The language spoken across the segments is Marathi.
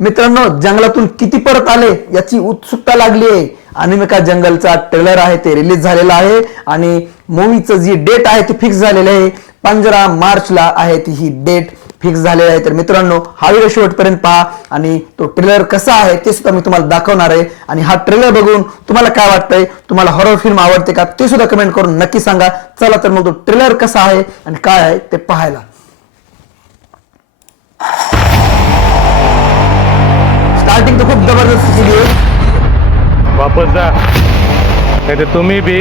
मित्रांनो, जंगलातून किती परत आले याची उत्सुकता लागली आहे. अनामिका जंगलचा ट्रेलर आहे ते रिलीज झालेला आहे आणि मूवीचं जी डेट आहे ती फिक्स झालेली आहे. 15 मार्चला आहे ती ही डेट फिक्स झालेली आहे. तर मित्रांनो, हा व्हिडिओ शेवटपर्यंत पहा आणि तो ट्रेलर कसा आहे ते सुद्धा मी तुम्हाला दाखवणार आहे. आणि हा ट्रेलर बघून तुम्हाला काय वाटतंय, तुम्हाला हॉरर फिल्म आवडते का ते सुद्धा कमेंट करून नक्की सांगा. चला तर मग तो ट्रेलर कसा आहे आणि काय आहे ते पाहायला. स्टार्टिंग तर खूप जबरदस्त केली आहे. वापस जा, नाही तर तुम्ही बी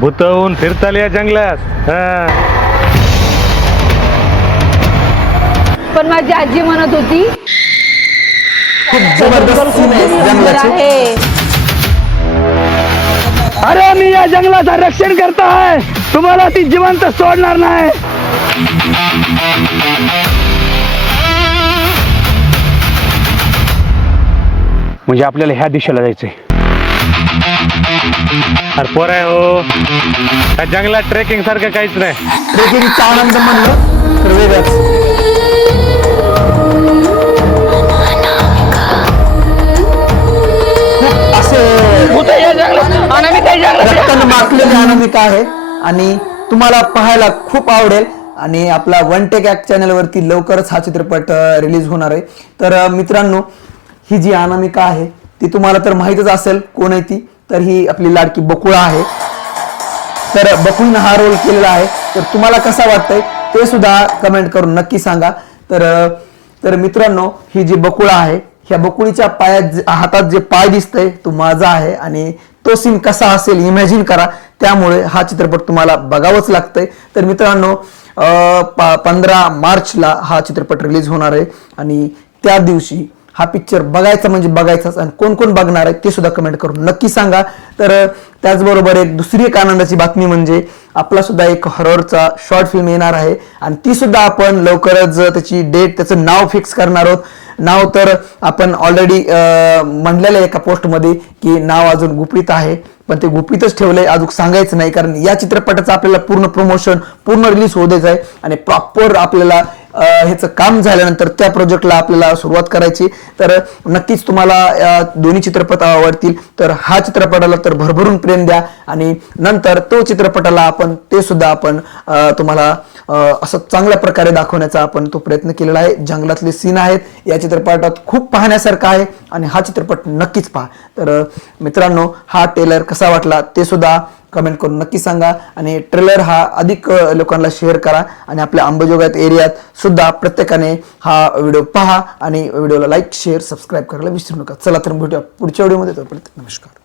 भूतवून फिरताल या जंगलात. पण माझी आजी म्हणत होती खूप जबरदस्त सीन आहे जंगलाचे. अरे मी या जंगलाचं रक्षण करता आहे, तुम्हाला ती जिवंत सोडणार नाही. म्हणजे आपल्याला ह्या दिशेला जायचंय. अरे पोराय हो, त्या जंगलात ट्रेकिंग सारखं काहीच नाही. ट्रेकिंगचा आनंद म्हणलं तर वेगळाच. खूप असे रक्तानं माखलेली अनामिका आहे आणि तुम्हाला पाहायला खूप आवडेल. आणि आपला वन टेक ॲक्ट चॅनलवरती लवकरच हा चित्रपट रिलीज होणार आहे. तर मित्रांनो, ही जी अनामिका आहे ती तुम्हाला तर माहीतच असेल कोण आहे ती. तर ही आपली लाडकी बकुळा आहे. तर बकुळीनं हा रोल केलेला आहे. तर तुम्हाला कसा वाटतंय ते सुद्धा कमेंट करून नक्की सांगा. तर मित्रांनो, ही जी बकुळा आहे, ह्या बकुळीच्या हातात जे पाय दिसतंय तो माझा आहे आणि तो सीन कसा असेल इमॅजिन करा. त्यामुळे हा चित्रपट तुम्हाला बघावंच लागतंय. तर मित्रांनो, 15 मार्चला हा चित्रपट रिलीज होणार आहे आणि त्या दिवशी हा पिक्चर बघायचा म्हणजे बघायचाच. आणि कोण कोण बघणार आहे ते सुद्धा कमेंट करून नक्की सांगा. तर त्याचबरोबर दुसरी एक आनंदाची बातमी म्हणजे आपला सुद्धा एक हॉररचा शॉर्ट फिल्म येणार आहे आणि ती सुद्धा आपण लवकरच त्याची डेट, त्याचं नाव फिक्स करणार आहोत. नाव तर आपण ऑलरेडी म्हणलेलं आहे एका पोस्टमध्ये की नाव अजून गुपित आहे, पण ते गुपितच ठेवलंय, अजून सांगायचं नाही. कारण या चित्रपटाचं आपल्याला पूर्ण प्रमोशन, पूर्ण रिलीज होऊ द्यायचं आहे आणि प्रॉपर आपल्याला ह्याचं काम झाल्यानंतर त्या प्रोजेक्टला आपल्याला सुरुवात करायची. तर नक्कीच तुम्हाला दोन्ही चित्रपट आवडतील. तर हा चित्रपटाला तर भरभरून प्रेम द्या आणि नंतर तो चित्रपटाला आपण ते सुद्धा आपण तुम्हाला असं चांगल्या प्रकारे दाखवण्याचा आपण तो प्रयत्न केलेला आहे. जंगलातले सीन आहेत या चित्रपटात खूप पाहण्यासारखं आहे आणि हा चित्रपट नक्कीच पहा. तर मित्रांनो, हा ट्रेलर कसा वाटला ते सुद्धा कमेंट करून नक्की सांगा आणि ट्रेलर हा अधिक लोकांना शेअर करा आणि आपल्या अंबाजोगाई एरियात सुद्धा प्रत्येकाने हा व्हिडिओ पहा आणि व्हिडिओला लाईक, शेअर, सबस्क्राईब करायला विसरू नका. चला तर भेटूया पुढच्या व्हिडिओमध्ये. तोपर्यंत नमस्कार.